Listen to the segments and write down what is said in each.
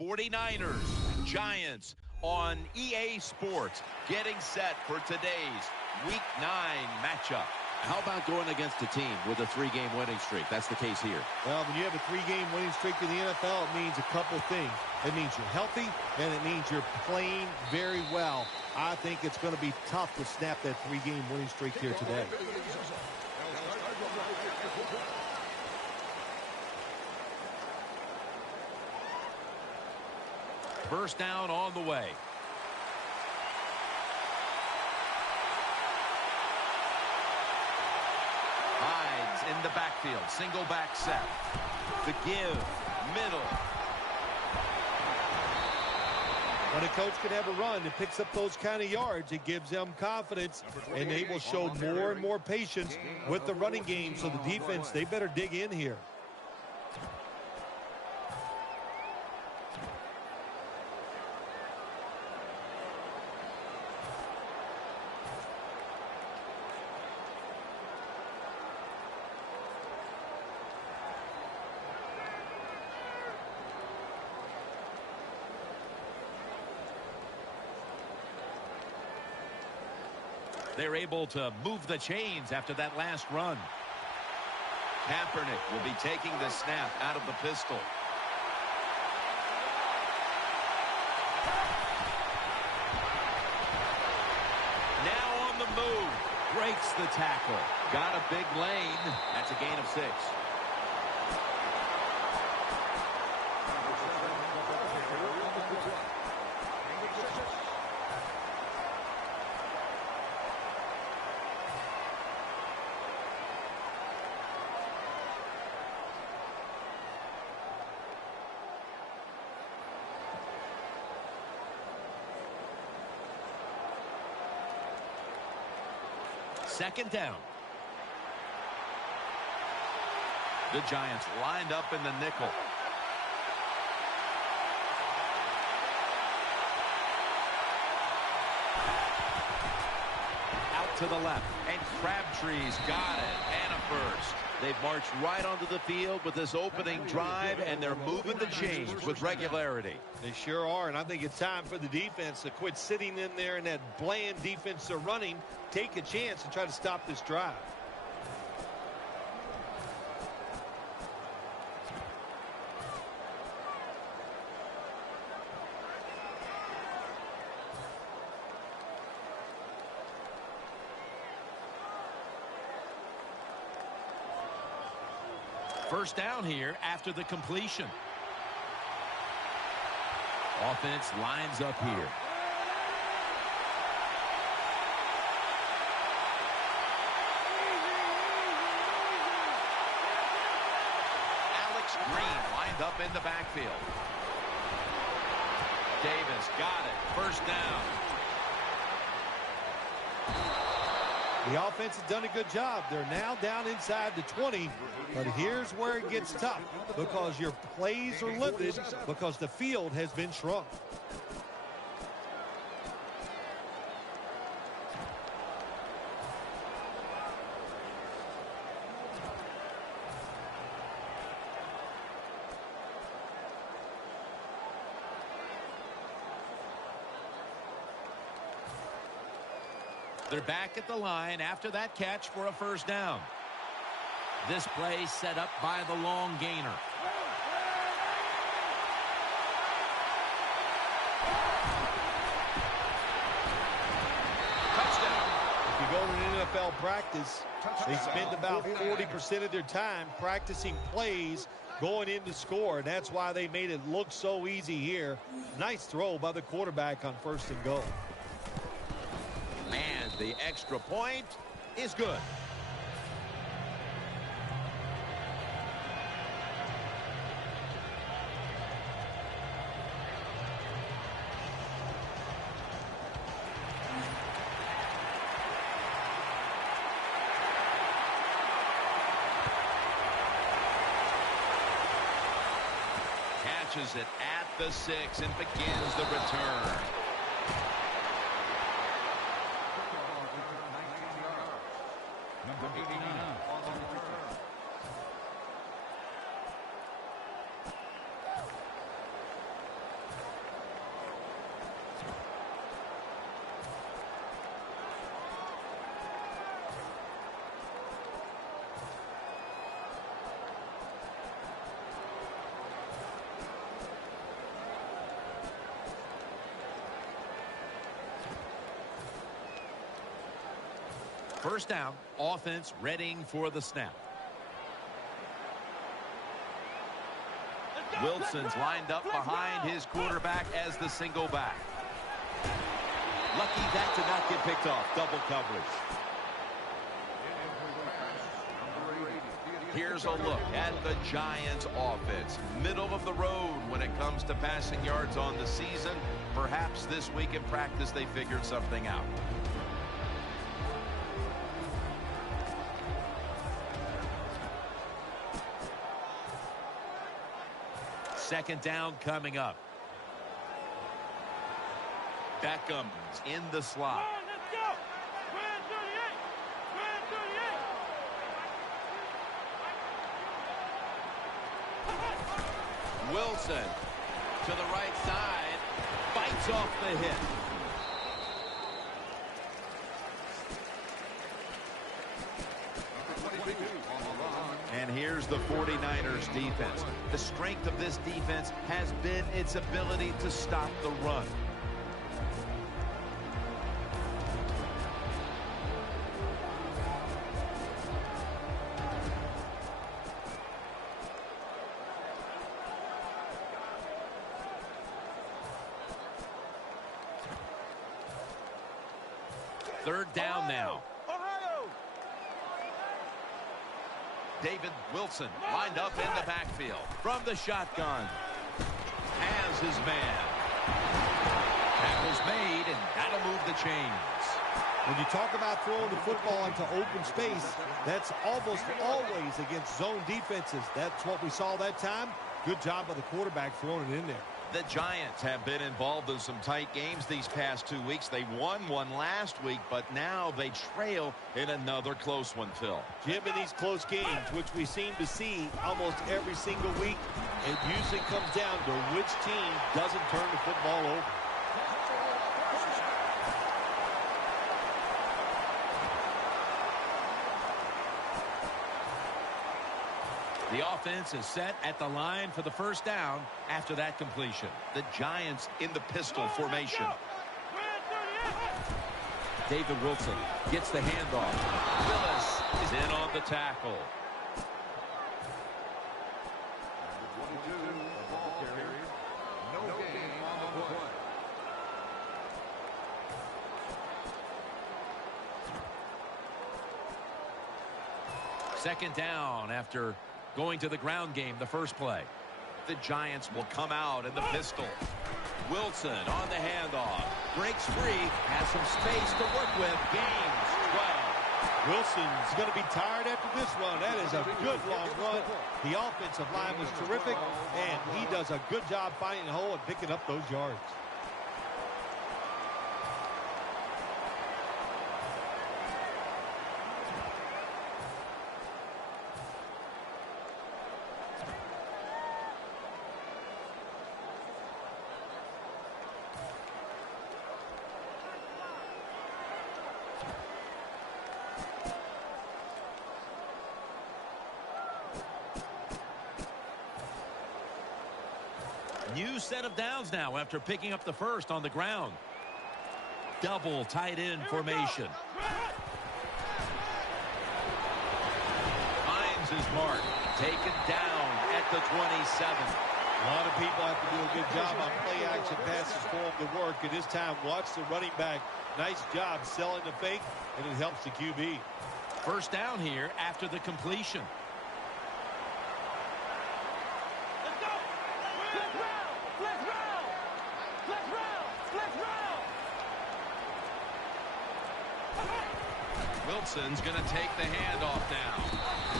49ers, Giants on EA Sports, getting set for today's Week 9 matchup. How about going against a team with a 3-game winning streak? That's the case here. Well, when you have a 3-game winning streak in the NFL, it means a couple things. It means you're healthy, and it means you're playing very well. I think it's going to be tough to snap that 3-game winning streak here today. First down on the way. Hides in the backfield. Single back set. The give. Middle. When a coach can have a run and picks up those kind of yards, it gives them confidence, and they will show more and more patience with the running game. So the defense, they better dig in here. They're able to move the chains after that last run. Kaepernick will be taking the snap out of the pistol. Now on the move. Breaks the tackle. Got a big lane. That's a gain of 6. Second down. The Giants lined up in the nickel. Out to the left, and Crabtree's got it, and a first. They've marched right onto the field with this opening drive, and they're moving the chains with regularity. They sure are, and I think it's time for the defense to quit sitting in there in that bland defense they're running, take a chance and try to stop this drive. First down here after the completion. Offense lines up here. Alex Green lined up in the backfield. Davis got it. First down. The offense has done a good job. They're now down inside the 20, but here's where it gets tough because your plays are limited because the field has been shrunk. They're back at the line after that catch for a first down. This play set up by the long gainer. Touchdown. If you go to an NFL practice, they spend about 40% of their time practicing plays going in to score. And that's why they made it look so easy here. Nice throw by the quarterback on first and goal. And the extra point is good. Catches it at the 6 and begins the return. First down, offense readying for the snap. Wilson's lined up behind his quarterback as the single back. Lucky that did not get picked off. Double coverage. Here's a look at the Giants offense. Middle of the road when it comes to passing yards on the season. Perhaps this week in practice they figured something out. Second down coming up. Beckham's in the slot. Wilson to the right side, fights off the hit. And here's the 49ers defense. The strength of this defense has been its ability to stop the run. Third down now. David Wilson lined up in the backfield from the shotgun. Has his man. Tackle's made, and that'll move the chains. When you talk about throwing the football into open space, that's almost always against zone defenses. That's what we saw that time. Good job by the quarterback throwing it in there. The Giants have been involved in some tight games these past 2 weeks. They won one last week, but now they trail in another close one, Phil. Jim, in these close games, which we seem to see almost every single week, it usually comes down to which team doesn't turn the football over. The offense is set at the line for the first down after that completion. The Giants in the pistol formation. David Wilson gets the handoff. Willis is in on the tackle. Second down after going to the ground game the first play. The Giants will come out in the pistol. Wilson on the handoff. Breaks free. Has some space to work with. Gains 12. Wilson's going to be tired after this run. That is a good long run. The offensive line was terrific, and he does a good job finding the hole and picking up those yards. New set of downs now after picking up the first on the ground. Double tight end formation. Finds his mark. Taken down at the 27. A lot of people have to do a good job on play action passes for him to work. And this time, watch the running back. Nice job selling the fake, and it helps the QB. First down here after the completion. Wilson's going to take the handoff now.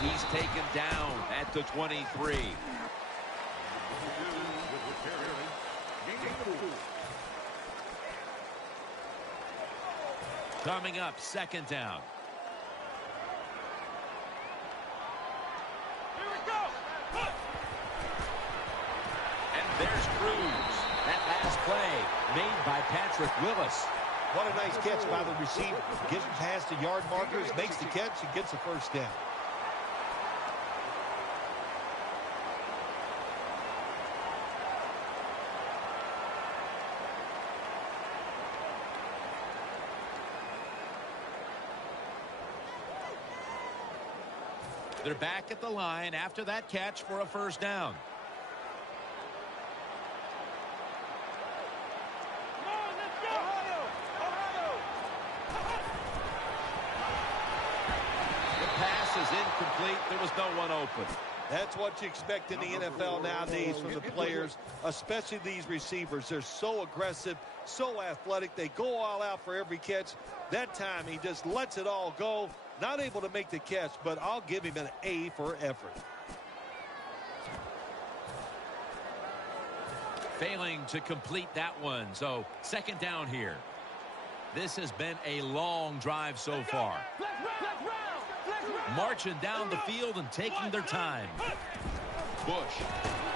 He's taken down at the 23. Coming up, second down. Here we go. And there's Cruz. That last play made by Patrick Willis. What a nice catch by the receiver. Gets past the yard markers, makes the catch, and gets the first down. They're back at the line after that catch for a first down. The pass is incomplete. There was no one open. That's what you expect in the NFL nowadays from the players, especially these receivers. They're so aggressive, so athletic. They go all out for every catch. That time he just lets it all go. Not able to make the catch, but I'll give him an A for effort. Failing to complete that one. So second down here. This has been a long drive so far. Marching down the field and taking their time. Bush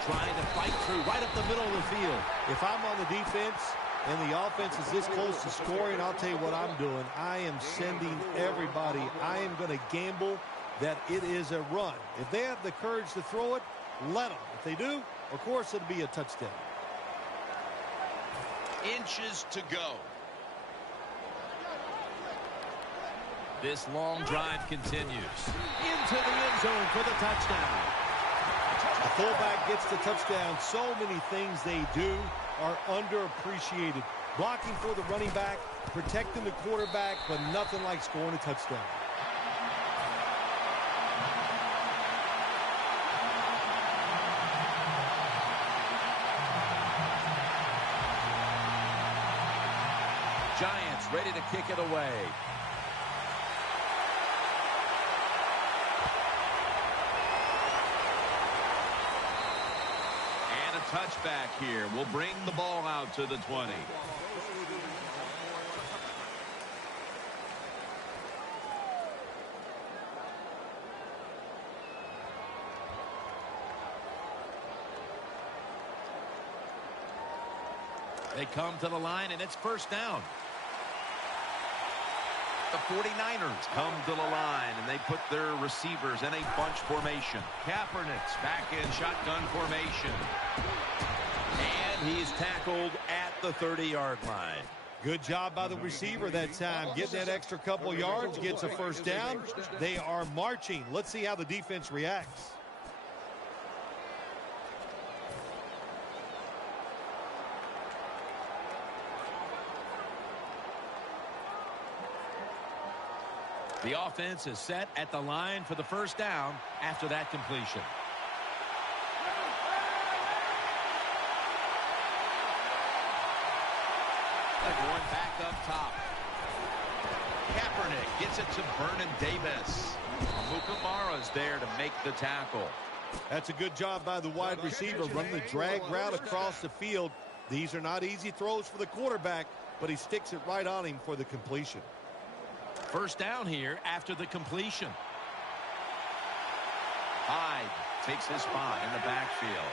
trying to fight through right up the middle of the field. If I'm on the defense and the offense is this close to scoring, I'll tell you what I'm doing. I am sending everybody. I am going to gamble that it is a run. If they have the courage to throw it, let them. If they do, of course it'll be a touchdown. Inches to go. This long drive continues. Into the end zone for the touchdown. The fullback gets the touchdown. So many things they do are underappreciated. Blocking for the running back, protecting the quarterback, but nothing like scoring a touchdown. Giants ready to kick it away. Touchback here will bring the ball out to the 20. They come to the line and it's first down. The 49ers come to the line and they put their receivers in a bunch formation. Kaepernick's back in shotgun formation. And he's tackled at the 30-yard line. Good job by the receiver that time. Getting that extra couple yards, gets a first down. They are marching. Let's see how the defense reacts. The offense is set at the line for the first down after that completion. They're going back up top. Kaepernick gets it to Vernon Davis. Amukamara's there to make the tackle. That's a good job by the wide receiver, running the drag route across the field. These are not easy throws for the quarterback, but he sticks it right on him for the completion. First down here after the completion. Hyde takes his spot in the backfield.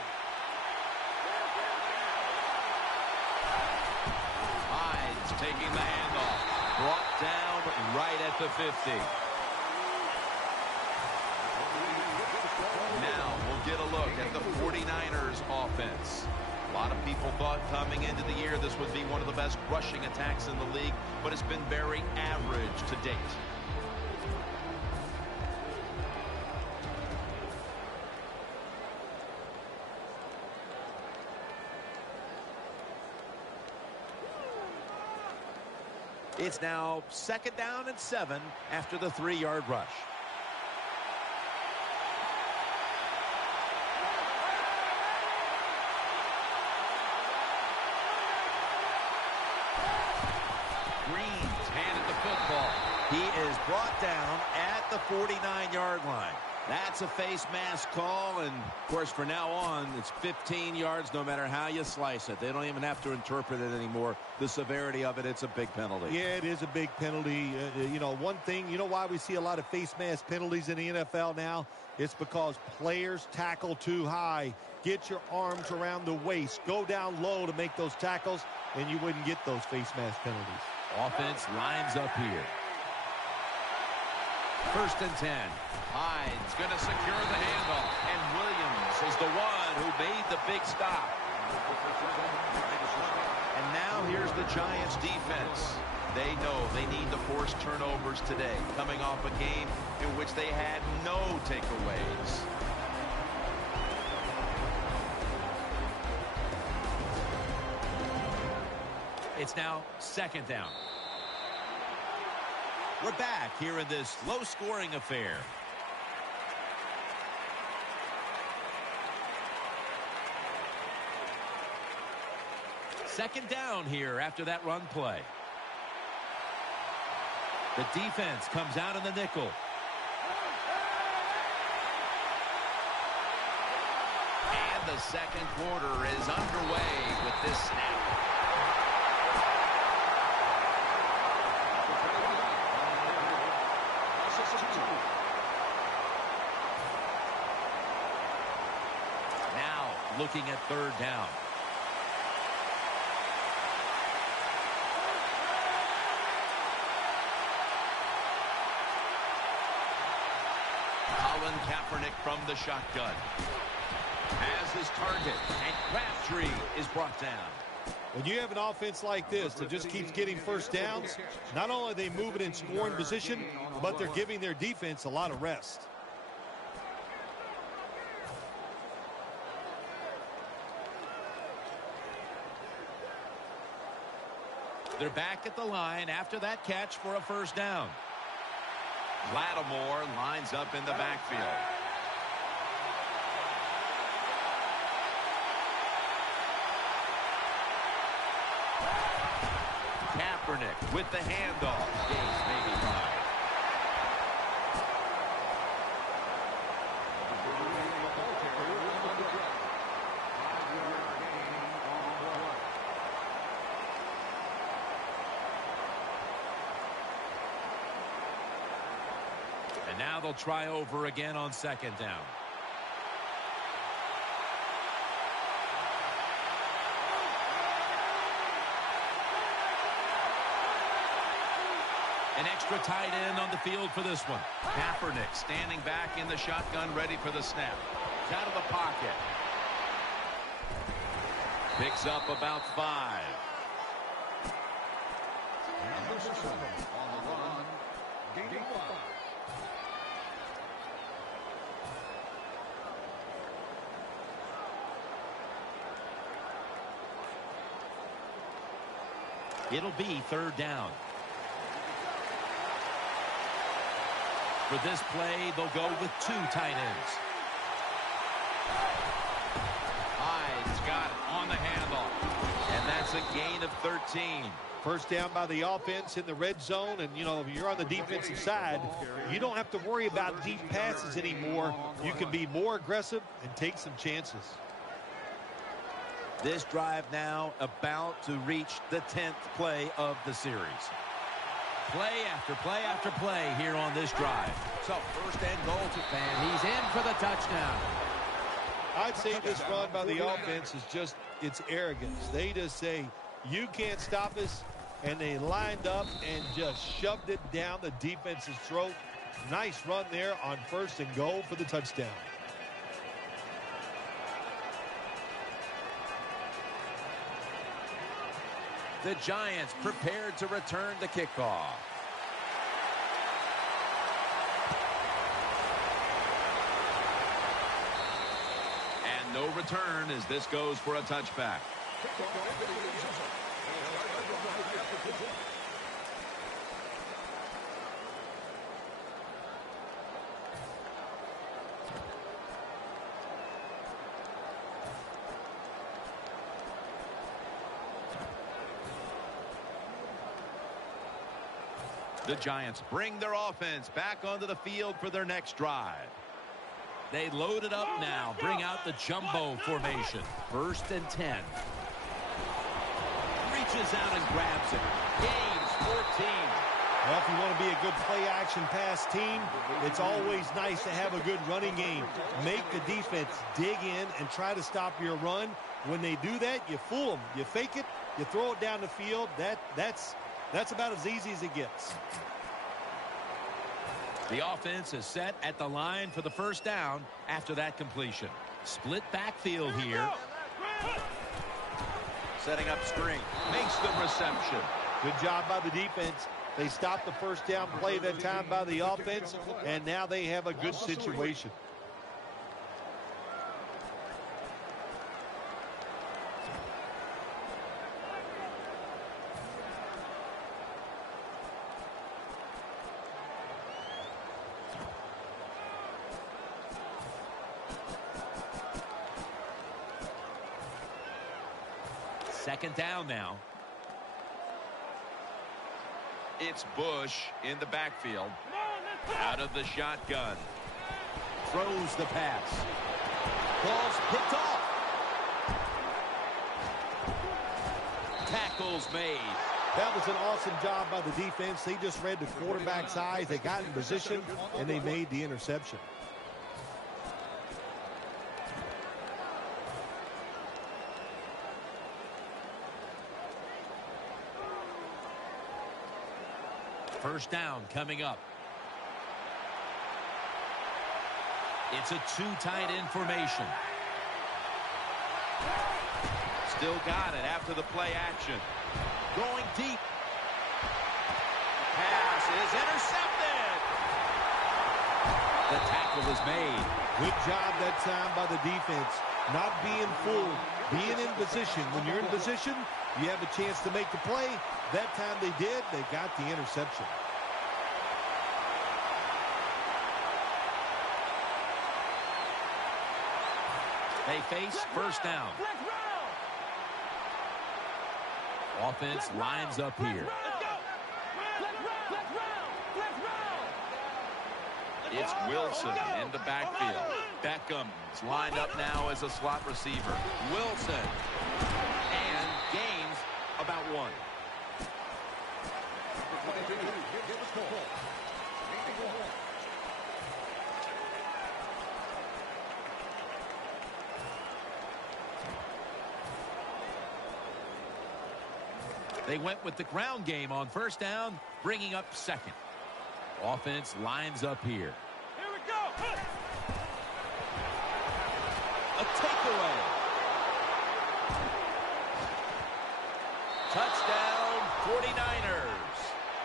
Hyde's taking the handoff. Brought down right at the 50. Now we'll get a look at the 49ers offense. A lot of people thought coming into the year this would be one of the best rushing attacks in the league, but it's been very average to date. It's now second down and 7 after the 3-yard rush. He is brought down at the 49-yard line. That's a face mask call, and, of course, for now on, it's 15 yards no matter how you slice it. They don't even have to interpret it anymore. The severity of it, it's a big penalty. Yeah, it is a big penalty. You know, one thing, you know why we see a lot of face mask penalties in the NFL now? It's because players tackle too high. Get your arms around the waist. Go down low to make those tackles, and you wouldn't get those face mask penalties. Offense lines up here. First and 10. Hyde's going to secure the handoff. And Williams is the one who made the big stop. And now here's the Giants defense. They know they need to force turnovers today, coming off a game in which they had no takeaways. It's now second down. We're back here in this low-scoring affair. Second down here after that run play. The defense comes out in the nickel. And the second quarter is underway with this snap. Now looking at third down. Kaepernick from the shotgun has his target, and Crabtree is brought down. When you have an offense like this that just keeps getting first downs, not only are they moving in scoring position, but they're giving their defense a lot of rest. They're back at the line after that catch for a first down. Lattimore lines up in the backfield. Kaepernick with the handoff. Gains maybe 5. And now they'll try over again on second down. An extra tight end on the field for this one. Kaepernick standing back in the shotgun, ready for the snap. Out of the pocket. Picks up about 5. It'll be third down. For this play, they'll go with 2 tight ends. Hyde's got it on the handoff. And that's a gain of 13. First down by the offense in the red zone. And, you know, if you're on the defensive side, you don't have to worry about deep passes anymore. You can be more aggressive and take some chances. This drive now about to reach the 10th play of the series. Play after play after play here on this drive. So first and goal to and he's in for the touchdown. I'd say this run by the offense is just, it's arrogance. They just say, you can't stop us, and they lined up and just shoved it down the defense's throat. Nice run there on first and goal for the touchdown. The Giants prepared to return the kickoff. And no return as this goes for a touchback. The Giants bring their offense back onto the field for their next drive. They load it up now, bring out the jumbo formation. First and 10. Reaches out and grabs it. Gains 14. Well, if you want to be a good play-action pass team, it's always nice to have a good running game. Make the defense dig in and try to stop your run. When they do that, you fool them. You fake it, you throw it down the field. That's about as easy as it gets. The offense is set at the line for the first down after that completion. Split backfield here. Setting up screen. Makes the reception. Good job by the defense. They stopped the first down play that time by the offense, and now they have a good situation. Second down now. It's Bush in the backfield. Out of the shotgun. Throws the pass. Ball's picked off. Tackles made. That was an awesome job by the defense. They just read the quarterback's eyes. They got in position, and they made the interception. First down coming up. It's a two-tight end formation. Still got it after the play action. Going deep. Pass is intercepted. The tackle is made. Good job that time by the defense. Not being fooled, being in position. When you're in position, you have a chance to make the play. That time they did. They got the interception. They face first down. Offense lines up here. It's Wilson in the backfield. Beckham's lined up now as a slot receiver. Wilson. And gains about one. They went with the ground game on first down, bringing up second. Offense lines up here. Here we go. A takeaway. Touchdown, 49ers.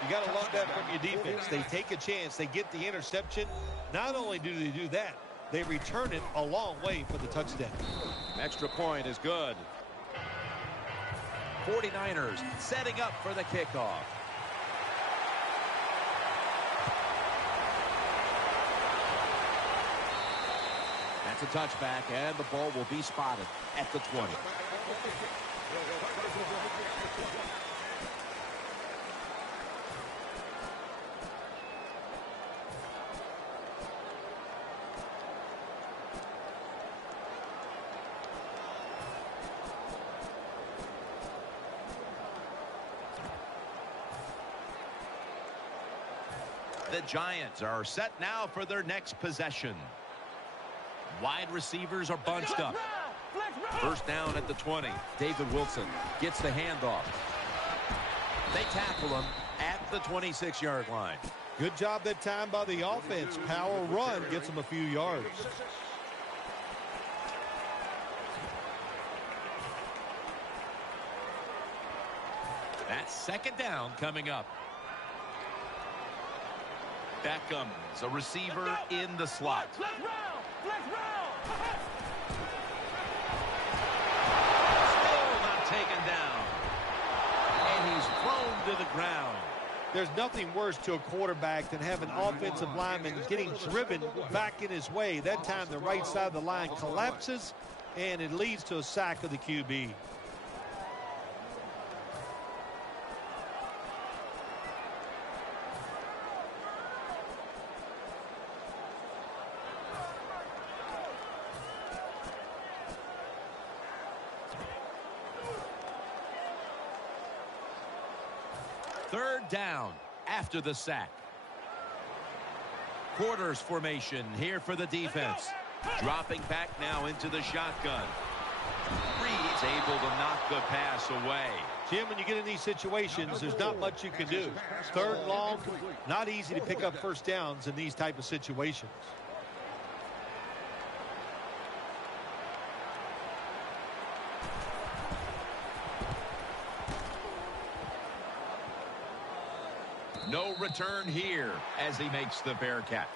You got to love that from your defense. They take a chance. They get the interception. Not only do they do that, they return it a long way for the touchdown. Extra point is good. 49ers setting up for the kickoff. That's a touchback, and the ball will be spotted at the 20. The Giants are set now for their next possession. Wide receivers are bunched up. First down at the 20. David Wilson gets the handoff. They tackle him at the 26-yard line. Good job that time by the offense. Power run gets them a few yards. That's second down coming up. Beckham's a receiver in the slot. Still not taken down. And he's thrown to the ground. There's nothing worse to a quarterback than having offensive linemen getting driven back in his way. That time the right side of the line collapses, and it leads to a sack of the QB. Third down after the sack. Quarters formation here for the defense. Dropping back now into the shotgun. Reed's able to knock the pass away. Jim, when you get in these situations, there's not much you can do. Third and long, not easy to pick up first downs in these type of situations. No return here as he makes the fair catch.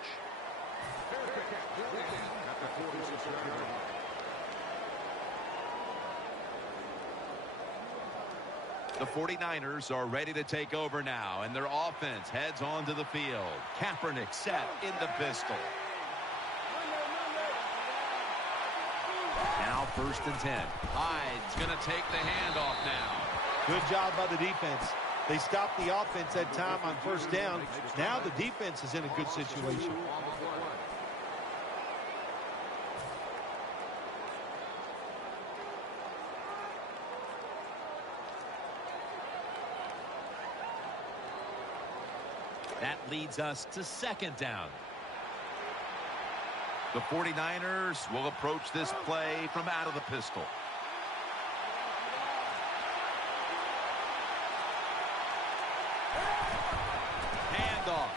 The 49ers are ready to take over now, and their offense heads onto the field. Kaepernick set in the pistol. Now 1st and 10. Hyde's going to take the handoff now. Good job by the defense. They stopped the offense that time on 1st down. Now the defense is in a good situation. That leads us to 2nd down. The 49ers will approach this play from out of the pistol. Handoff.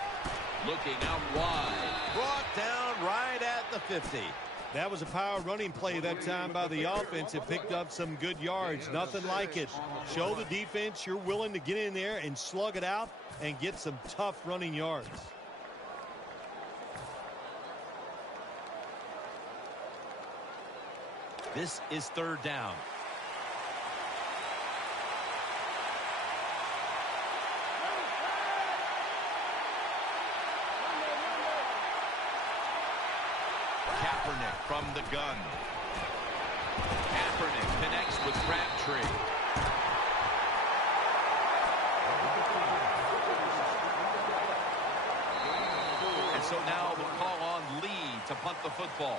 Looking out wide. Brought down right at the 50. That was a power running play that time by the offense. It picked up some good yards. Nothing like it. Show the defense you're willing to get in there and slug it out and get some tough running yards. This is 3rd down. Kaepernick from the gun. Kaepernick connects with Crabtree. And so now we'll call on Lee to punt the football.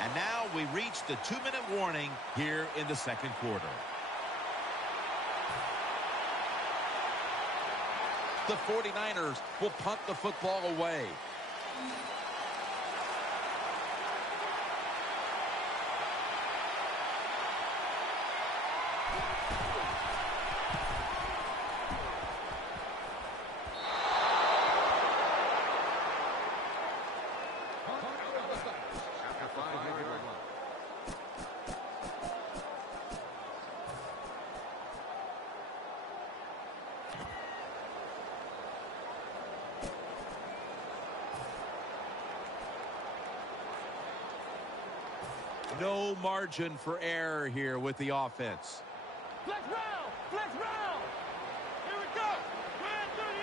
And now we reach the 2-minute warning here in the 2nd quarter. The 49ers will punt the football away. No margin for error here with the offense. Flex round! Flex round! Here we go! We're at 38!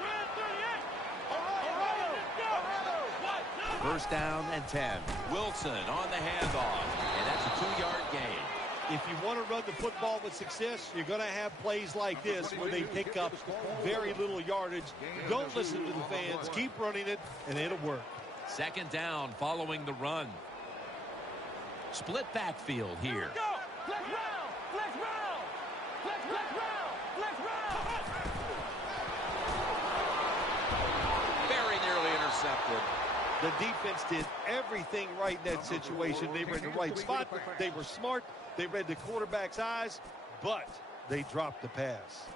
We're at 38! All right, let's go! 1st down and 10. Wilson on the handoff, and that's a 2-yard gain. If you want to run the football with success, you're going to have plays like this where they pick up very little yardage. Don't listen to the fans. Keep running it, and it'll work. 2nd down following the run. Split backfield here. Go! Flex round! Flex round! Flex round! Flex round! Very nearly intercepted. The defense did everything right in that situation. They were in the right spot. They were smart. They read the quarterback's eyes, but they dropped the pass.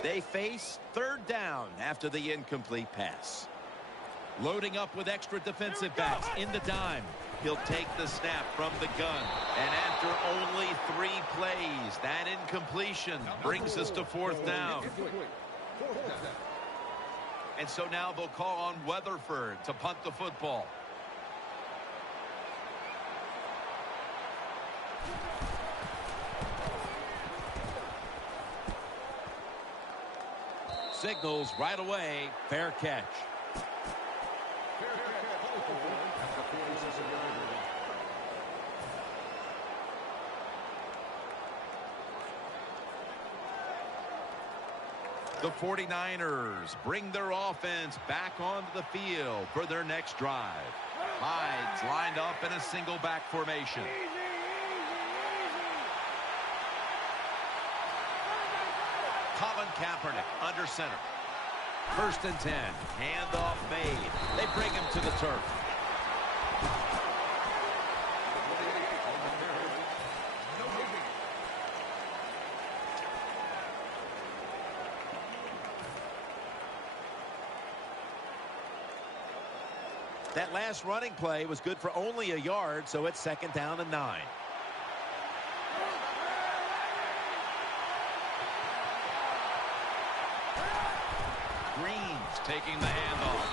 They face 3rd down after the incomplete pass. Loading up with extra defensive backs in the dime. He'll take the snap from the gun. And after only 3 plays, that incompletion brings us to 4th down. And so now they'll call on Weatherford to punt the football. Signals right away, fair catch. The 49ers bring their offense back onto the field for their next drive. Hyde's lined up in a single back formation. Colin Kaepernick under center. 1st and 10. Handoff made. They bring him to the turf. That last running play was good for only a yard, so it's 2nd down and 9. Green's taking the handoff.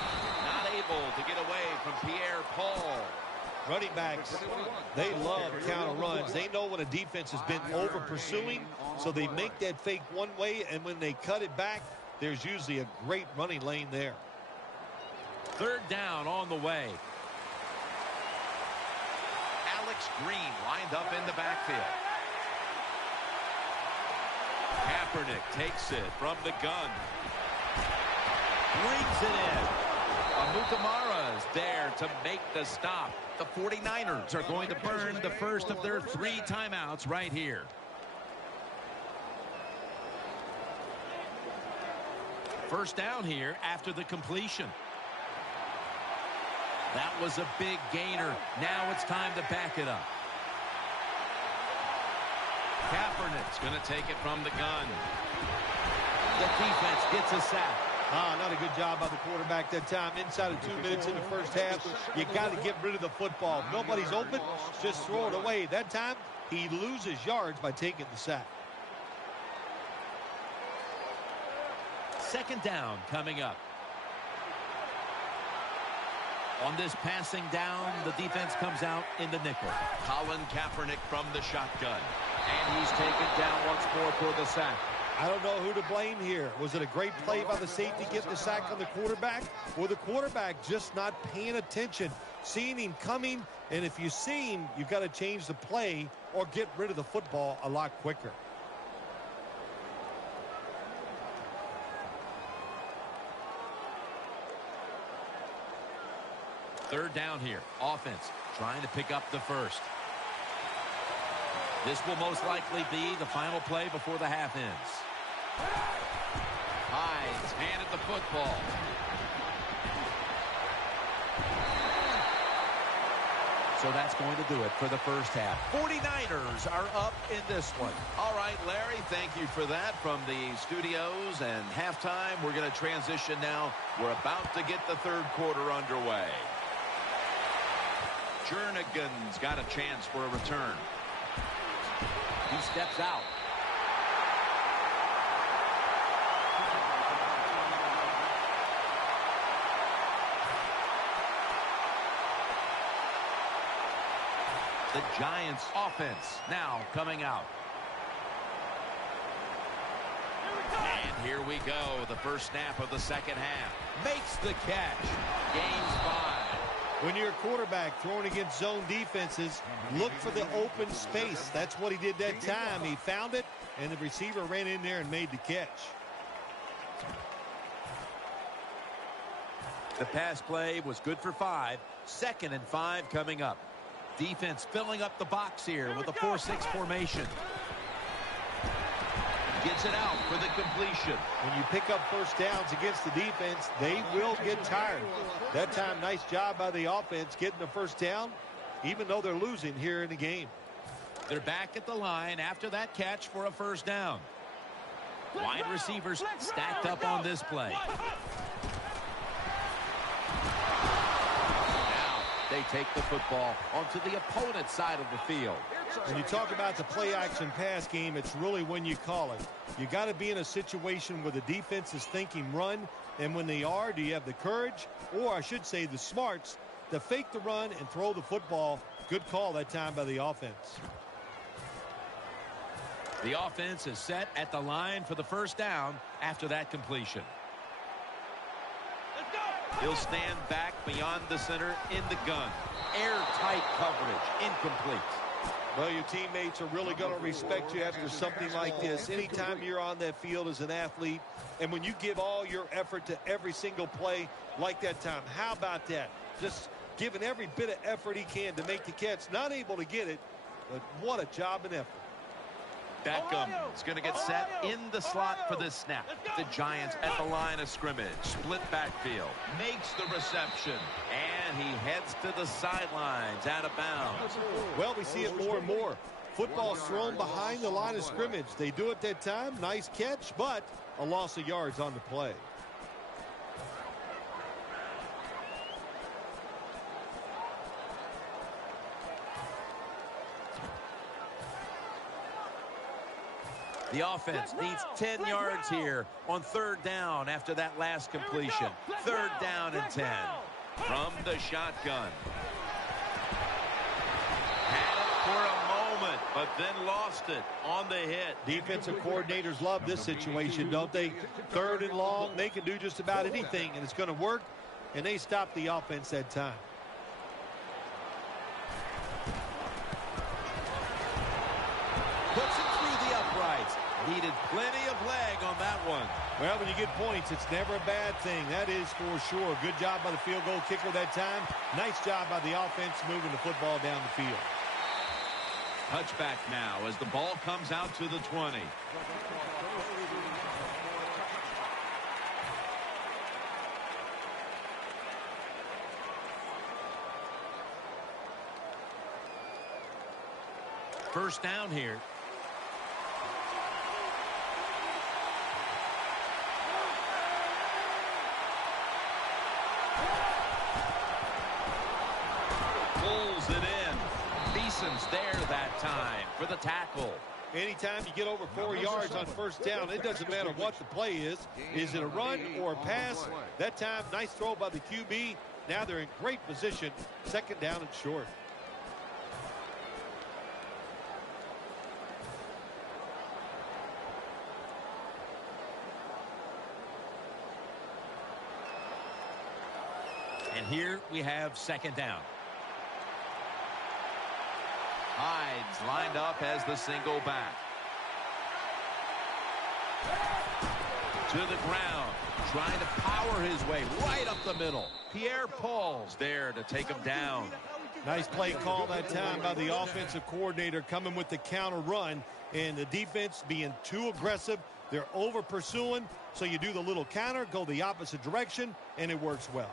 Not able to get away from Pierre-Paul. Running backs, they love counter runs. They know when a defense has been over pursuing, so they make that fake one way, and when they cut it back, there's usually a great running lane there. 3rd down on the way. Alex Green lined up in the backfield. Kaepernick takes it from the gun. Brings it in. Amukamara is there to make the stop. The 49ers are going to burn the first of their 3 timeouts right here. First down here after the completion. That was a big gainer. Now it's time to back it up. Kaepernick's going to take it from the gun. The defense gets a sack. Not a good job by the quarterback that time. Inside of 2 minutes in the first half, you got to get rid of the football. Nobody's open, just throw it away. That time, he loses yards by taking the sack. 2nd down coming up. On this passing down, the defense comes out in the nickel. Colin Kaepernick from the shotgun. And he's taken down once more for the sack. I don't know who to blame here. Was it a great play by the safety getting the sack on the quarterback? Or the quarterback just not paying attention, seeing him coming? And if you see him, you've got to change the play or get rid of the football a lot quicker. Third down here. Offense trying to pick up the first. This will most likely be the final play before the half ends. Hines handed the football. So that's going to do it for the first half. 49ers are up in this one. All right, Larry, thank you for that from the studios and halftime. We're going to transition now. We're about to get the third quarter underway. Jernigan's got a chance for a return. He steps out. The Giants offense now coming out. And here we go. The first snap of the second half. Makes the catch. Gains 5. When you're a quarterback throwing against zone defenses, look for the open space. That's what he did that time. He found it, and the receiver ran in there and made the catch. The pass play was good for 5. 2nd and 5 coming up. Defense filling up the box here with a 4-6 formation. Gets it out for the completion. When you pick up first downs against the defense, they will get tired. That time, nice job by the offense getting the first down, even though they're losing here in the game. They're back at the line after that catch for a first down. Wide receivers stacked up on this play. Now they take the football onto the opponent's side of the field. When you talk about the play-action pass game, it's really when you call it. You got to be in a situation where the defense is thinking run, and when they are, do you have the courage, or I should say the smarts, to fake the run and throw the football? Good call that time by the offense. The offense is set at the line for the first down after that completion. He'll stand back beyond the center in the gun. Airtight coverage, incomplete. Well, your teammates are really going to respect you after something like this. Anytime you're on that field as an athlete, and when you give all your effort to every single play like that time, how about that? Just giving every bit of effort he can to make the catch. Not able to get it, but what a job and effort. Beckham is going to get set in the slot for this snap. The Giants at the line of scrimmage. Split backfield. Makes the reception. And he heads to the sidelines out of bounds. Well, we see it more and more. Football's thrown behind the line of scrimmage. They do it that time. Nice catch, but a loss of yards on the play. The offense needs 10 yards here on 3rd down after that last completion. 3rd down and 10. From the shotgun. Had it for a moment, but then lost it on the hit. Defensive coordinators love this situation, don't they? 3rd and long, they can do just about anything, and it's going to work, and they stop the offense that time. Puts it through the uprights. Needed plenty of leg on that one. Well, when you get points, it's never a bad thing. That is for sure. Good job by the field goal kicker that time. Nice job by the offense moving the football down the field. Touchback now as the ball comes out to the 20. First down here. Pulls it in. Beeson's there that time for the tackle. Anytime you get over 4 yards on first down, it doesn't matter what the play is. Is it a run or a pass? That time, nice throw by the QB. Now they're in great position. 2nd down and short. And here we have 2nd down. Hyde's lined up as the single back. To the ground. Trying to power his way right up the middle. Pierre Paul's there to take him down. Nice play call that time by the offensive coordinator coming with the counter run. And the defense being too aggressive. They're over pursuing. So you do the little counter, go the opposite direction, and it works well.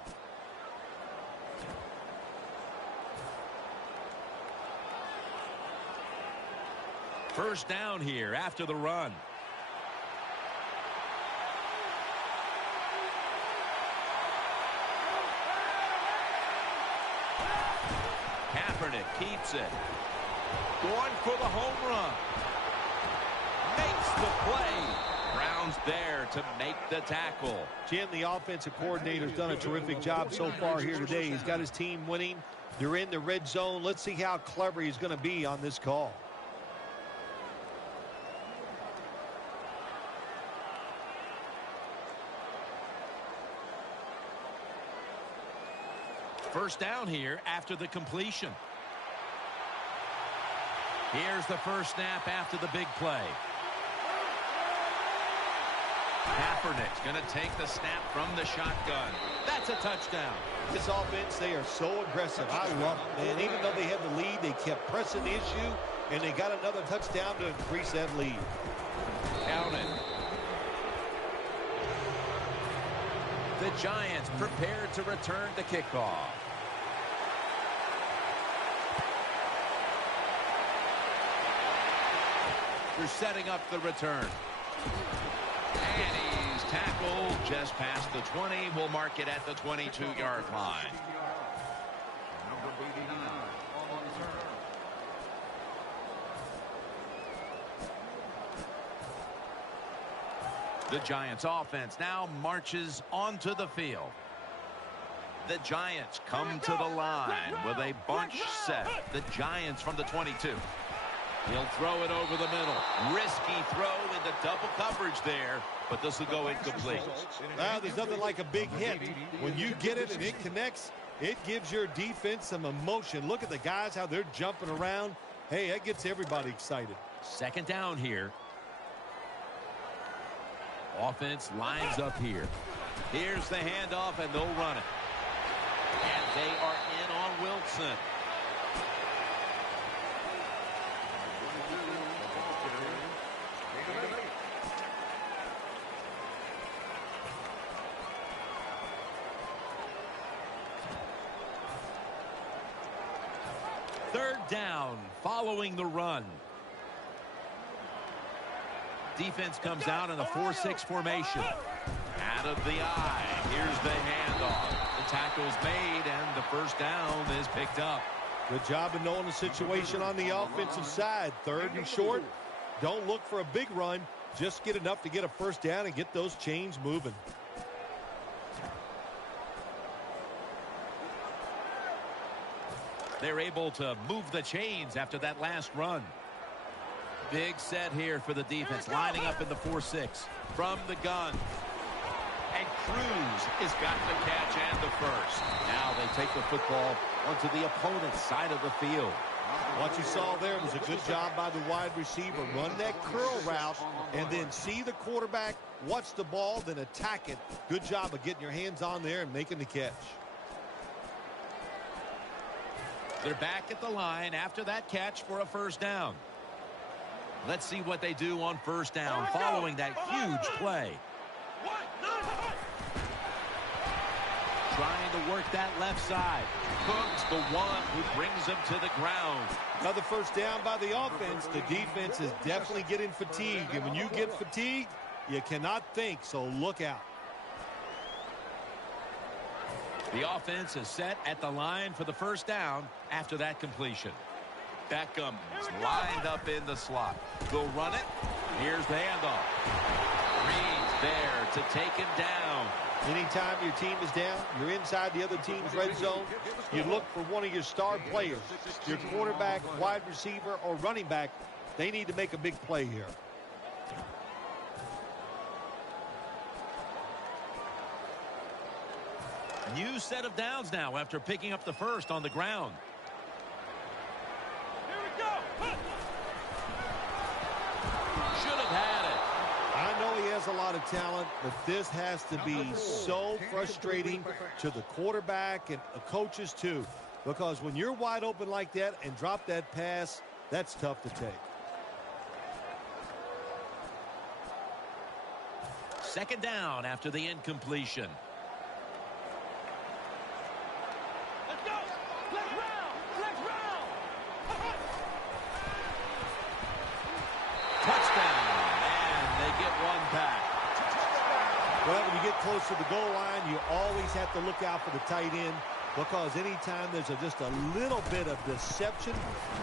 First down here after the run. Kaepernick keeps it. Going for the home run. Makes the play. Brown's there to make the tackle. Jim, the offensive coordinator's done a terrific job so far here today. He's got his team winning. They're in the red zone. Let's see how clever he's going to be on this call. First down here after the completion. Here's the first snap after the big play. Kaepernick's going to take the snap from the shotgun. That's a touchdown. This offense, they are so aggressive. I love it, man. Even though they had the lead, they kept pressing the issue, and they got another touchdown to increase that lead. Count it. The Giants prepared to return the kickoff. They're setting up the return. And he's tackled just past the 20. We'll mark it at the 22-yard line. The Giants offense now marches onto the field. The Giants come to the line with a bunch set. The Giants from the 22. He'll throw it over the middle. Risky throw into double coverage there, but this will go incomplete. There's nothing like a big hit. When you get it and it connects, it gives your defense some emotion. Look at the guys, how they're jumping around. Hey, that gets everybody excited. 2nd down here. Offense lines up here. Here's the handoff, and they'll run it. And they are in on Wilson. Third down following the run. Defense comes out in a 4-6 formation. Out of the eye. Here's the handoff. The tackle's made, and the first down is picked up. Good job of knowing the situation on the offensive side. 3rd and short. Don't look for a big run. Just get enough to get a first down and get those chains moving. They're able to move the chains after that last run. Big set here for the defense, lining up in the 4-6 from the gun. And Cruz has got the catch and the first. Now they take the football onto the opponent's side of the field. What you saw there was a good job by the wide receiver. Run that curl route and then see the quarterback, watch the ball, then attack it. Good job of getting your hands on there and making the catch. They're back at the line after that catch for a first down. Let's see what they do on first down following that huge play. Trying to work that left side. Cook's the one who brings him to the ground. Another first down by the offense. The defense is definitely getting fatigued. And when you get fatigued, you cannot think, so look out. The offense is set at the line for the first down after that completion. Beckham is lined up in the slot. They'll run it. Here's the handoff. Reed's there to take him down. Anytime your team is down, you're inside the other team's red zone, you look for one of your star players, your quarterback, wide receiver, or running back. They need to make a big play here. New set of downs now after picking up the first on the ground. Here we go. Should have had it. I know he has a lot of talent, but this has to be so frustrating to the quarterback and the coaches too, because when you're wide open like that and drop that pass, that's tough to take. Second down after the incompletion. Let's go. Flex round. Flex round. Touchdown. And they get one back. Well, when you get close to the goal line, you always have to look out for the tight end, because anytime there's just a little bit of deception,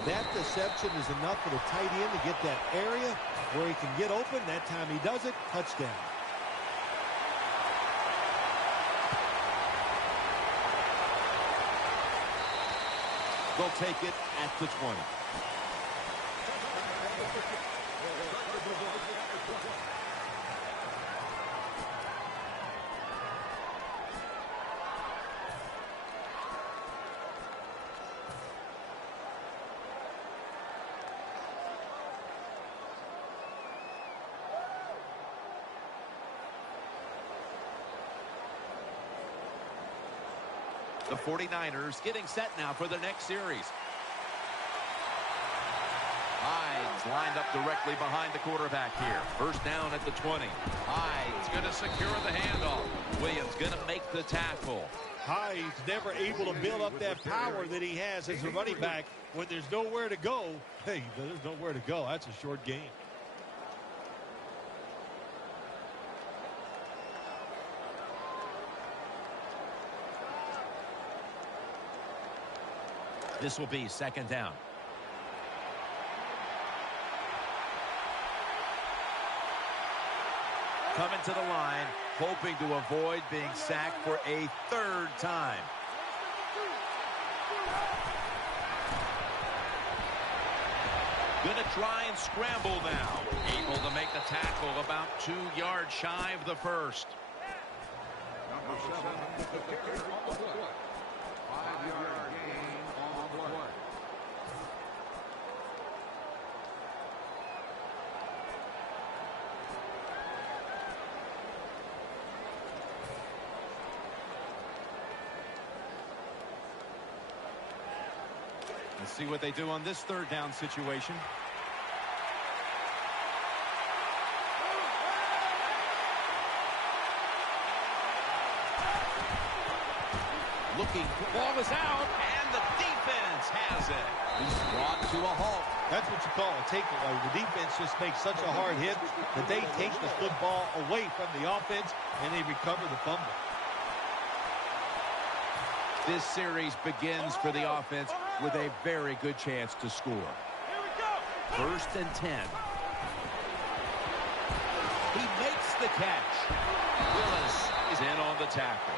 that deception is enough for the tight end to get that area where he can get open. That time he does it. Touchdown. They'll take it at the 20. The 49ers getting set now for their next series. Hyde's lined up directly behind the quarterback here. First down at the 20. Hyde's going to secure the handoff. Williams going to make the tackle. Hyde's never able to build up that power that he has as a running back when there's nowhere to go. Hey, there's nowhere to go. That's a short game. This will be second down. Coming to the line, hoping to avoid being sacked for a third time. Gonna try and scramble now. Able to make the tackle about 2 yards shy of the first. Let's see what they do on this third down situation. Looking, ball is out, and the defense has it. He's brought to a halt. That's what you call a takeaway. The defense just makes such a hard hit that they take the football away from the offense, and they recover the fumble. This series begins for the offense with a very good chance to score. Here we go. First and 10. the catch. Willis is in on the tackle.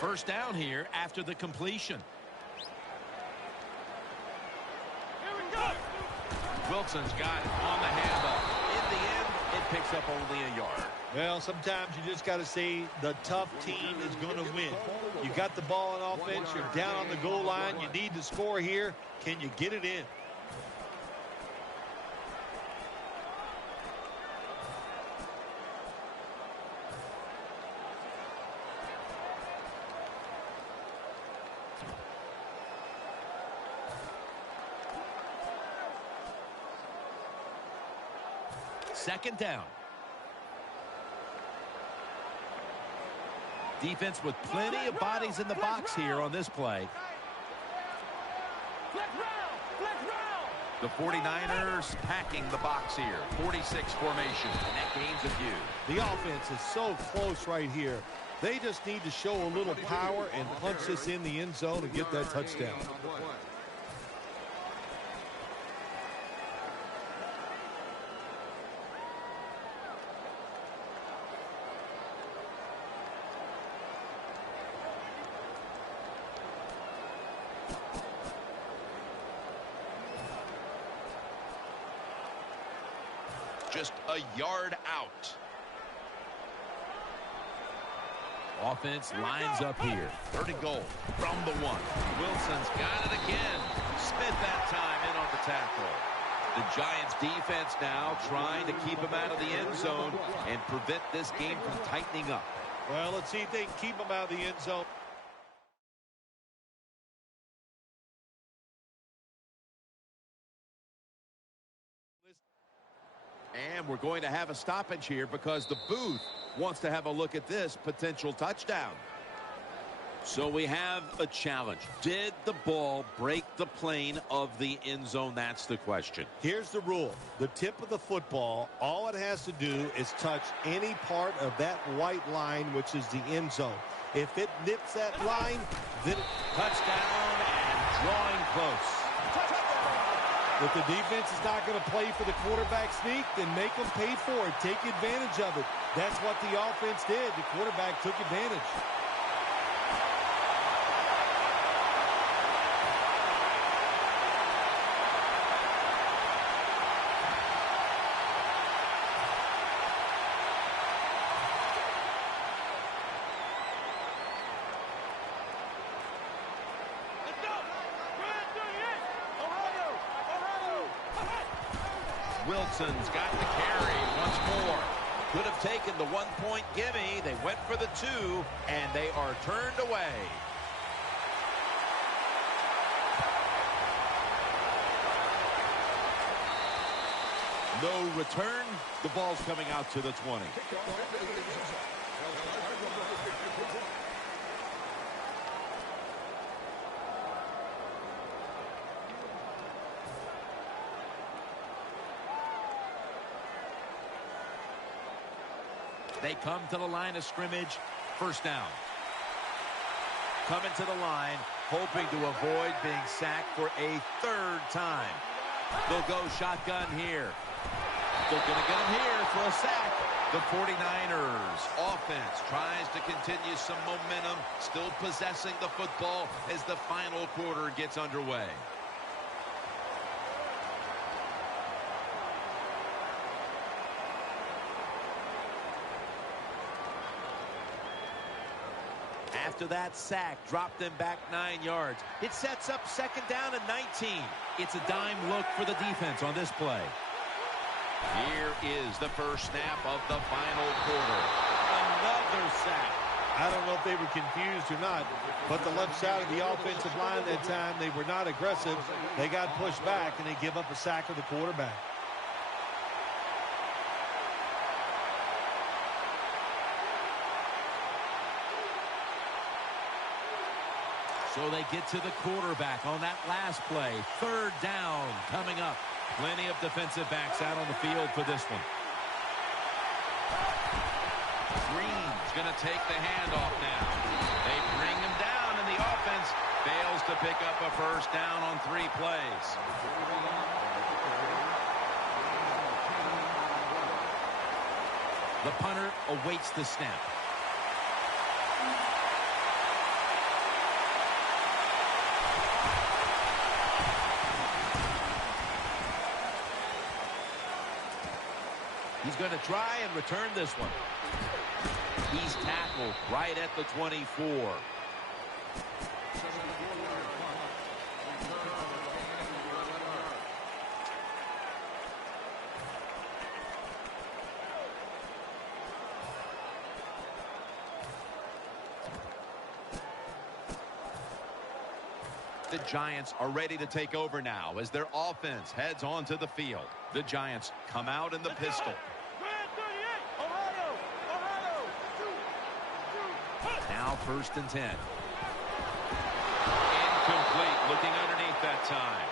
First down here after the completion. Here we go. Wilson's got it on the handoff. In the end, it picks up only a yard. Well, sometimes you just got to say the tough team is going to win. You got the ball on offense. You're down on the goal line. You need to score here. Can you get it in? Second down. Defense with plenty of bodies in the box here on this play. Flex round. Flex round. The 49ers packing the box here. 46 formation. And that gains a few. The offense is so close right here. They just need to show a little power and punch this in the end zone and get that touchdown. Just a yard out. Offense lines up here. Third and goal from the 1. Wilson's got it again. Smith that time in on the tackle. The Giants defense now trying to keep him out of the end zone and prevent this game from tightening up. Well, let's see if they can keep him out of the end zone. And we're going to have a stoppage here because the booth wants to have a look at this potential touchdown. So we have a challenge. Did the ball break the plane of the end zone? That's the question. Here's the rule. The tip of the football, all it has to do is touch any part of that white line, which is the end zone. If it nips that line, then Touchdown and drawing close. if the defense is not going to play for the quarterback sneak, then make them pay for it. Take advantage of it. That's what the offense did. The quarterback took advantage. Let's go. Grand 38. Ohio. Wilson's got the carry once more. Could have taken the 1-point gimme. They went for the 2, and they are turned away. No return. The ball's coming out to the 20. They come to the line of scrimmage. First down. Coming to the line, hoping to avoid being sacked for a third time. They'll go shotgun here. They're going to get him here for a sack. The 49ers offense tries to continue some momentum, still possessing the football as the final quarter gets underway. After that sack, dropped them back 9 yards. It sets up second down and 19. It's a dime look for the defense on this play. Here is the first snap of the final quarter. Another sack. I don't know if they were confused or not, but the left side of the offensive line that time, they were not aggressive. They got pushed back, and they give up a sack of the quarterback. So they get to the quarterback on that last play. Third down coming up. Plenty of defensive backs out on the field for this one. Green's going to take the handoff now. They bring him down, and the offense fails to pick up a first down on 3 plays. The punter awaits the snap. He's going to try and return this one. He's tackled right at the 24. The Giants are ready to take over now as their offense heads onto the field. The Giants come out in the pistol. Now 1st and 10. Incomplete. Looking underneath that time.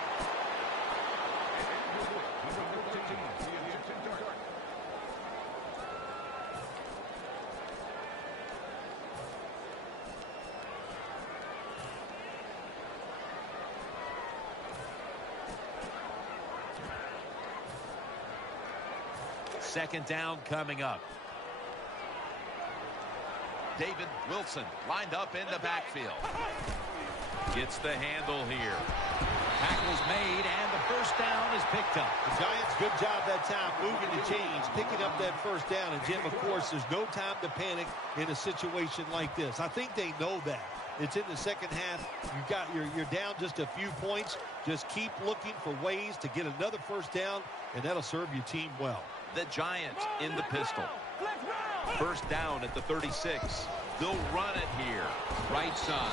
Second down coming up. David Wilson lined up in the backfield. Gets the handle here. Tackle's made, and the first down is picked up. The Giants, good job that time moving the chains, picking up that first down. And, Jim, of course, there's no time to panic in a situation like this. I think they know that. It's in the second half. You're down just a few points. Just keep looking for ways to get another first down, and that'll serve your team well. The Giants in the pistol. First down at the 36. They'll run it here. Right side.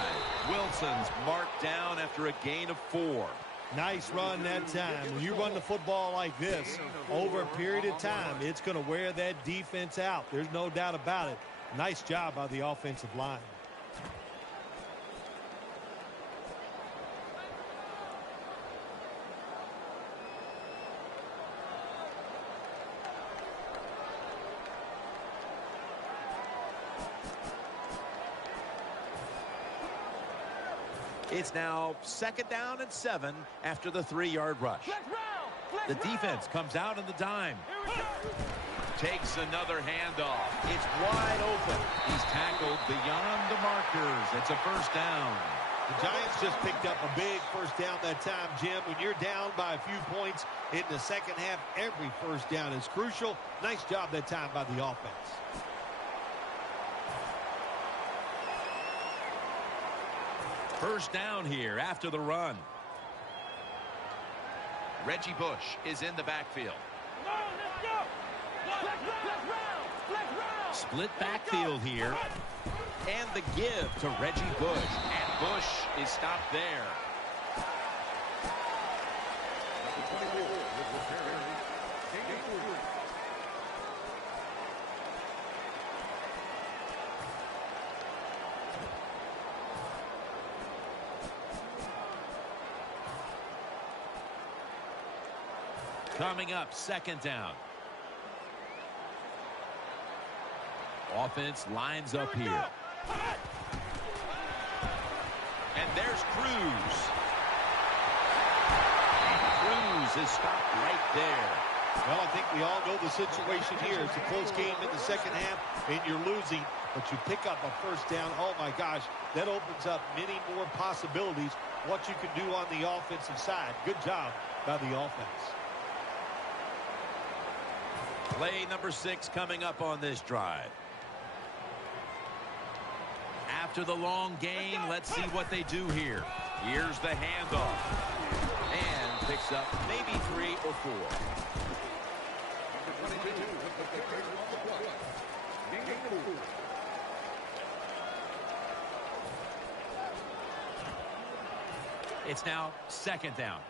Wilson's marked down after a gain of 4. Nice run that time. When you run the football like this over a period of time, it's going to wear that defense out. There's no doubt about it. Nice job by the offensive line. It's now 2nd down and 7 after the 3-yard rush. The defense comes out in the dime. Takes another handoff. It's wide open. He's tackled beyond the markers. It's a first down. The Giants just picked up a big first down that time, Jim. When you're down by a few points in the second half, every first down is crucial. Nice job that time by the offense. First down here after the run. Reggie Bush is in the backfield. Split backfield here. And the give to Reggie Bush. And Bush is stopped there. Coming up, 2nd down. Offense lines up here. And there's Cruz. And Cruz is stopped right there. Well, I think we all know the situation here. It's a close game in the second half, and you're losing, but you pick up a first down. Oh, my gosh, that opens up many more possibilities, what you can do on the offensive side. Good job by the offense. Play number 6 coming up on this drive. After the long game, let's see what they do here. Here's the handoff. And picks up maybe 3 or 4. It's now 2nd down.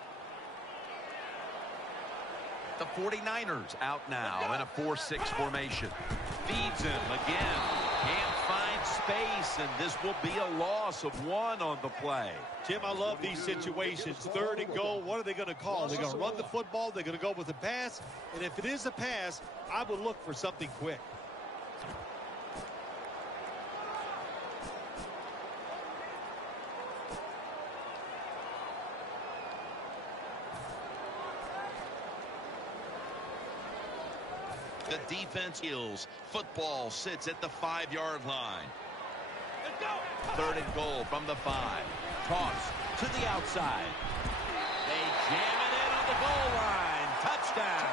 The 49ers out now in a 4-6 formation. Feeds him again. Can't find space, and this will be a loss of 1 on the play. Jim, I love these situations. 3rd and goal, what are they going to call? They're going to run the football. They're going to go with a pass. And if it is a pass, I would look for something quick. defense heals. Football sits at the 5-yard line. Let's go. 3rd and goal from the 5. Toss to the outside. They jam it in on the goal line. Touchdown.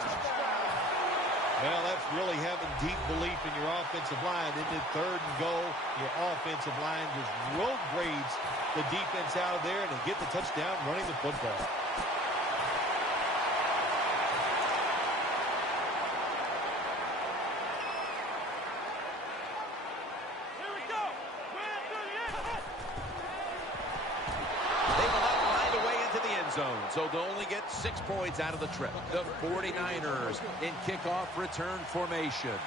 Well, that's really having deep belief in your offensive line. In the 3rd and goal, your offensive line just road grades the defense out of there, and they get the touchdown running the football. Here we go. Win 38. They will not find a way into the end zone, so they'll only get 6 points out of the trip. The 49ers in kickoff return formation.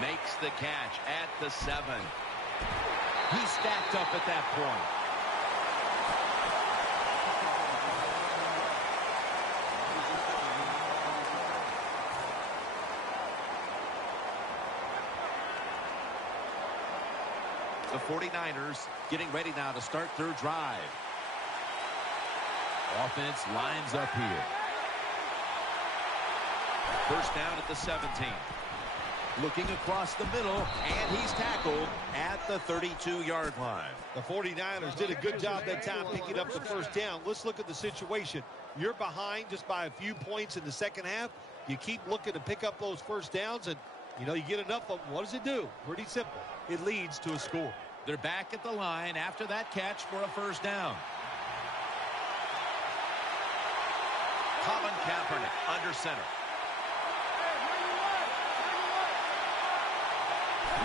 Makes the catch at the 7. He's stacked up at that point. The 49ers getting ready now to start their drive. Offense lines up here. First down at the 17. Looking across the middle, and he's tackled at the 32-yard line. The 49ers did a good job that time picking up the first down. Let's look at the situation. You're behind just by a few points in the second half. You keep looking to pick up those first downs, and, you get enough of them. What does it do? Pretty simple. It leads to a score. They're back at the line after that catch for a first down. Colin Kaepernick under center.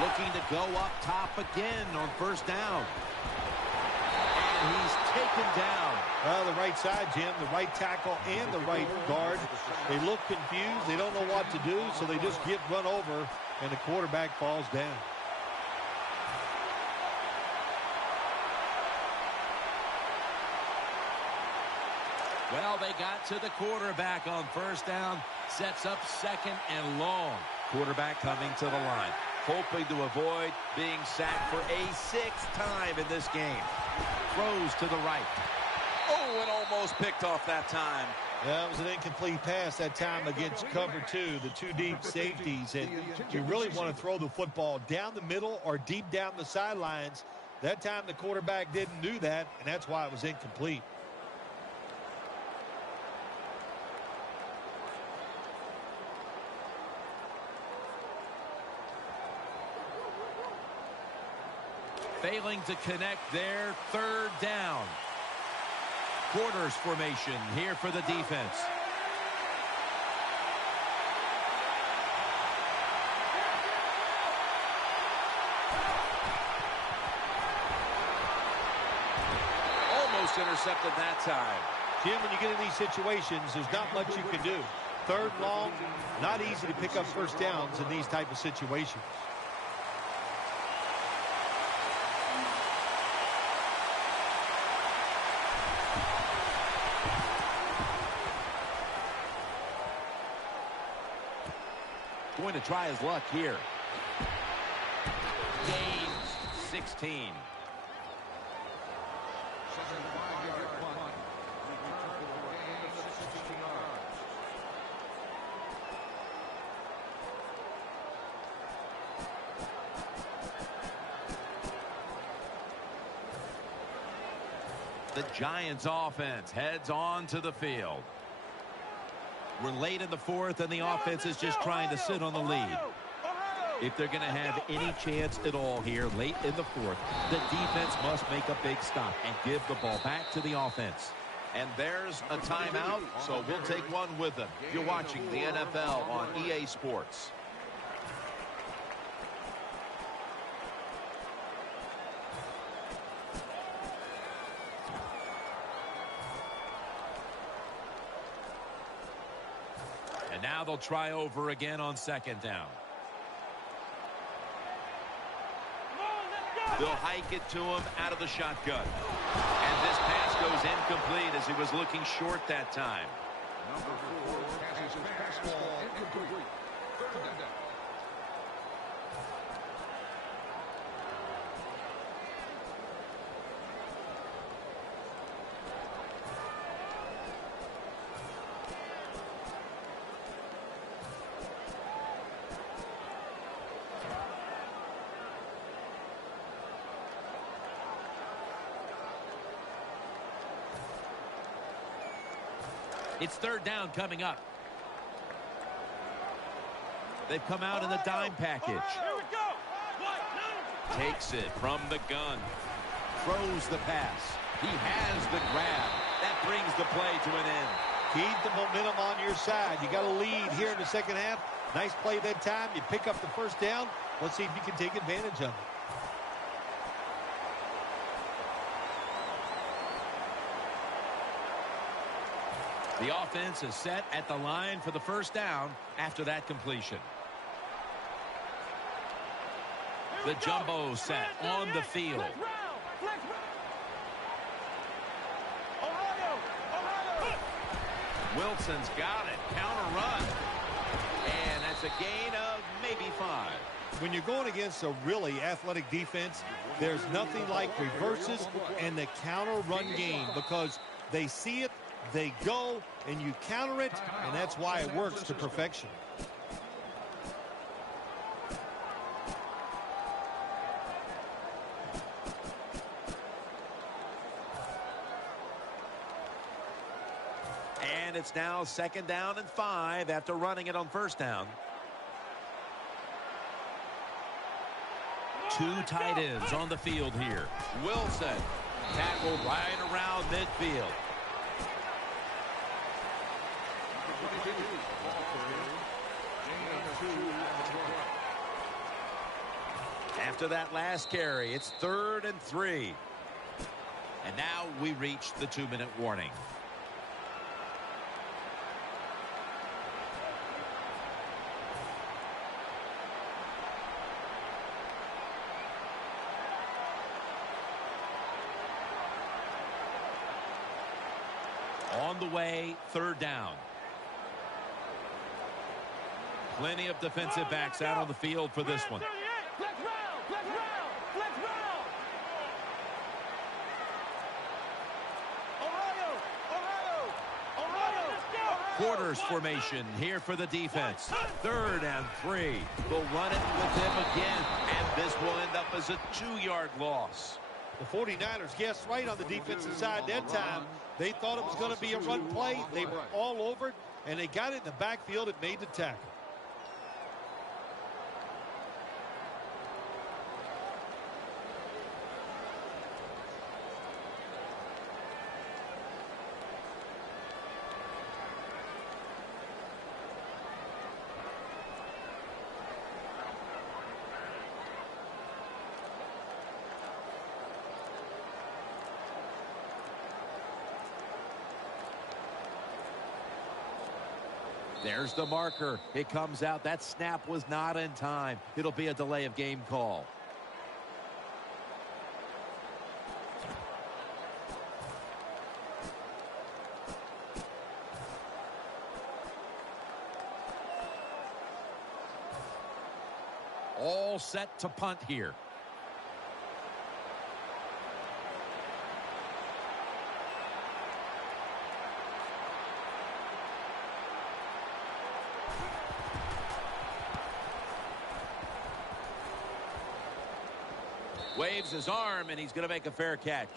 Looking to go up top again on first down. And he's taken down. Well, the right side, Jim, the right tackle and the right guard. They look confused. They don't know what to do, so they just get run over, and the quarterback falls down. Well, they got to the quarterback on first down. Sets up 2nd and long. Quarterback coming to the line, hoping to avoid being sacked for a 6th time in this game. Throws to the right. Oh, and almost picked off that time. That was an incomplete pass that time against cover 2, the 2 deep safeties. And you really want to throw the football down the middle or deep down the sidelines. That time the quarterback didn't do that, and that's why it was incomplete. Failing to connect there, 3rd down. Quarters formation here for the defense. Almost intercepted that time. Jim, when you get in these situations, there's not much you can do. 3rd and long, not easy to pick up first downs in these type of situations. Going to try his luck here. Gains 16. The Giants offense heads on to the field. We're late in the 4th, and the offense is just trying to sit on the lead. If they're going to have any chance at all here late in the 4th, the defense must make a big stop and give the ball back to the offense. And there's a timeout, so we'll take one with them. You're watching the NFL on EA Sports. And now they'll try over again on 2nd down. They'll hike it to him out of the shotgun. And this pass goes incomplete as he was looking short that time. Number 4 catches his pass ball incomplete. 3rd down. It's third down coming up. They've come out in the dime package. Here we go. Takes it from the gun. Throws the pass. He has the grab. That brings the play to an end. Keep the momentum on your side. You got a lead here in the second half. Nice play that time. You pick up the first down. Let's see if you can take advantage of it. The offense is set at the line for the first down after that completion. The jumbo set on the field. Wilson's got it. Counter run. And that's a gain of maybe 5. When you're going against a really athletic defense, there's nothing like reverses and the counter run game because they see it, they go, and you counter it, and that's why it works to perfection. And it's now second down and 5 after running it on first down. 2 tight ends on the field here. Wilson tackled right around midfield. After that last carry, it's 3rd and 3. And now we reach the 2-minute warning. On the way, 3rd down. Plenty of defensive backs out on the field for this one. Quarters formation here for the defense. 3rd and 3. They'll run it with him again, and this will end up as a 2-yard loss. The 49ers guessed right on the defensive side that time. They thought it was going to be a run play. They were all over it, and they got it in the backfield and made the tackle. There's the marker. It comes out. That snap was not in time. It'll be a delay of game call. All set to punt here. Waves his arm, and he's going to make a fair catch.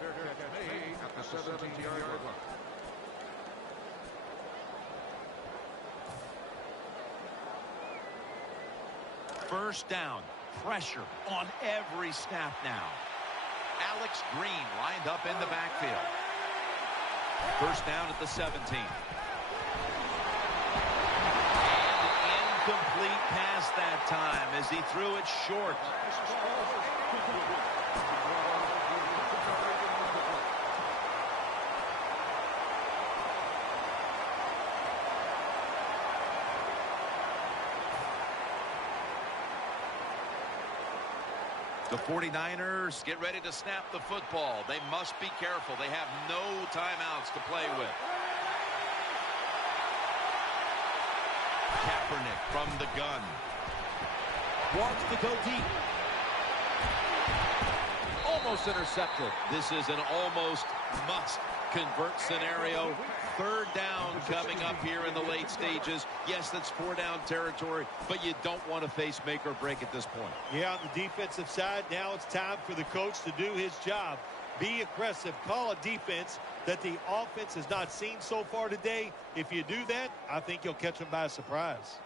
Fair catch made at the 17-yard line. First down. Pressure on every snap now. Alex Green lined up in the backfield. First down at the 17. Complete pass that time as he threw it short. The 49ers get ready to snap the football. They must be careful. They have no timeouts to play with. Kaepernick from the gun. Wants to go deep. Almost intercepted. This is an almost must-convert scenario. 3rd down coming up here in the late stages. Yes, that's 4-down territory, but you don't want to face make or break at this point. Yeah, on the defensive side, now it's time for the coach to do his job. Be aggressive. Call a defense that the offense has not seen so far today. If you do that, I think you'll catch them by surprise.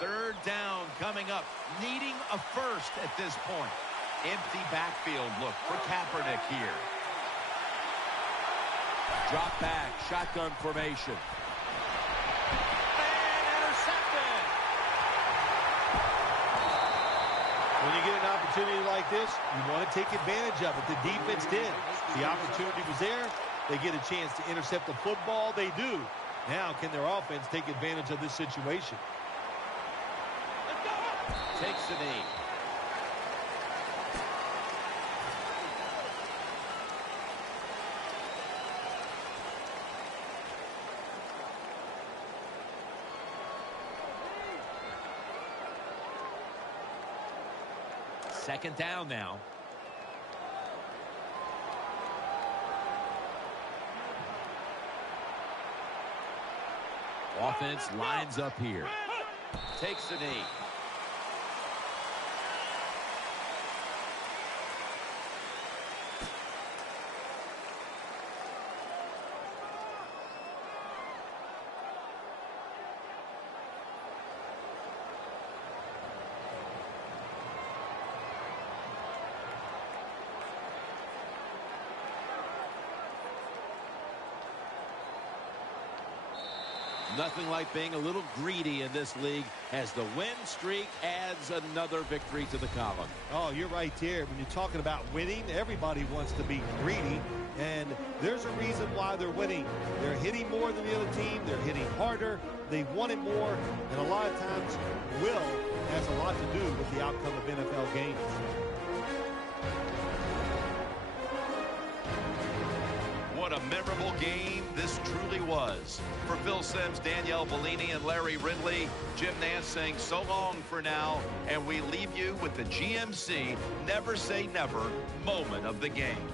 Third down coming up. Needing a first at this point. Empty backfield look for Kaepernick here. Drop back. Shotgun formation. And intercepted. When you get an opportunity like this, you want to take advantage of it. The defense did. The opportunity was there. They get a chance to intercept the football. They do. Now, can their offense take advantage of this situation? Takes the knee. Second down now. Offense lines up here. Takes the knee. Nothing like being a little greedy in this league as the win streak adds another victory to the column. Oh, you're right there. When you're talking about winning, everybody wants to be greedy, and there's a reason why they're winning. They're hitting more than the other team. They're hitting harder. They want it more, and a lot of times will has a lot to do with the outcome of NFL games. What a memorable game this truly was. For Phil Simms, Danielle Bellini, and Larry Ridley, Jim Nance saying so long for now, and we leave you with the GMC Never Say Never moment of the game.